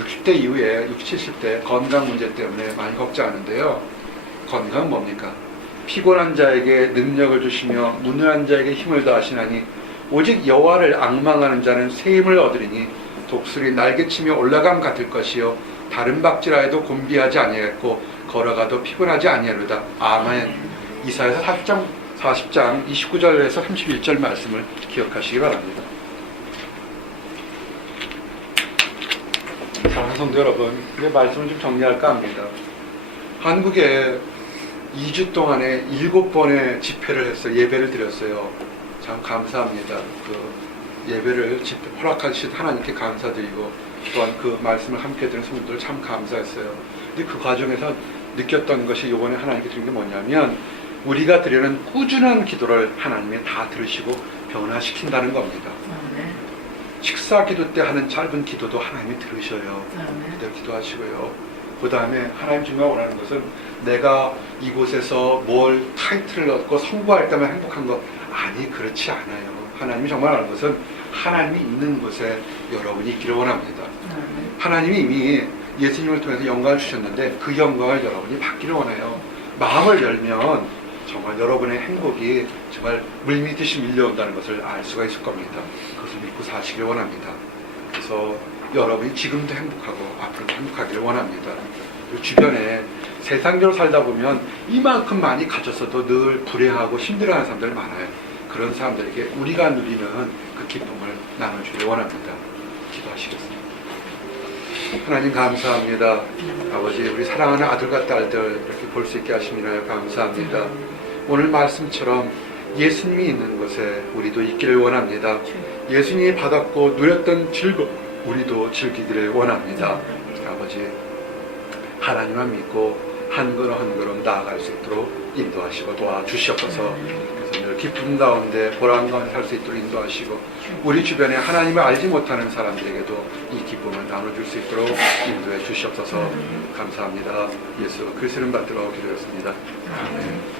60대 이후에 60, 70대 건강 문제 때문에 많이 걱정하는데요. 건강은 뭡니까? 피곤한 자에게 능력을 주시며 무능한 자에게 힘을 더하시나니 오직 여호와를 앙망하는 자는 새 힘을 얻으리니 독수리 날개치며 올라감 같을 것이요 다른 박질하여도 곤비하지 아니하겠고 걸어가도 피곤하지 아니하리로다. 아멘. 이사야서 40장 29절에서 31절 말씀을 기억하시기 바랍니다. 사랑하는 성도 여러분, 이 말씀을 좀 정리할까 합니다. 한국에 2주 동안에 7번의 집회를 했어요. 예배를 드렸어요. 참 감사합니다. 그 예배를 허락하신 하나님께 감사드리고 또한 그 말씀을 함께 들은 성도들 참 감사했어요. 근데 그 과정에서 느꼈던 것이 이번에 하나님께 드린 게 뭐냐면 우리가 드리는 꾸준한 기도를 하나님이 다 들으시고 변화시킨다는 겁니다. 식사 기도 때 하는 짧은 기도도 하나님이 들으셔요. 그대로 기도하시고요. 그 다음에 하나님 정말 원하는 것은 내가 이곳에서 뭘 타이틀을 얻고 성공할 때만 행복한 것 아니 그렇지 않아요. 하나님이 정말 하는 것은 하나님이 있는 곳에 여러분이 있기를 원합니다. 하나님이 이미 예수님을 통해서 영광을 주셨는데 그 영광을 여러분이 받기를 원해요. 마음을 열면 정말 여러분의 행복이 정말 물밀듯이 밀려온다는 것을 알 수가 있을 겁니다. 그것을 믿고 사시길 원합니다. 그래서 여러분이 지금도 행복하고 앞으로도 행복하기를 원합니다. 그리고 주변에 세상적으로 살다 보면 이만큼 많이 가졌어도 늘 불행하고 힘들어하는 사람들 많아요. 그런 사람들에게 우리가 누리는 그 기쁨을 나눠주길 원합니다. 기도하시겠습니다. 하나님 감사합니다. 아버지 우리 사랑하는 아들과 딸들 이렇게 볼 수 있게 하시느라 감사합니다. 오늘 말씀처럼 예수님이 있는 곳에 우리도 있기를 원합니다. 예수님이 받았고 누렸던 즐거움 우리도 즐기기를 원합니다. 아버지 하나님만 믿고 한 걸음 한 걸음 나아갈 수 있도록 인도하시고 도와주시옵소서. 그래서 늘 기쁨 가운데 보람 가운데 살 수 있도록 인도하시고 우리 주변에 하나님을 알지 못하는 사람들에게도 이 기쁨을 나눠줄 수 있도록 인도해 주시옵소서. 감사합니다. 예수 그리스도를 받들어 기도했습니다. 아멘.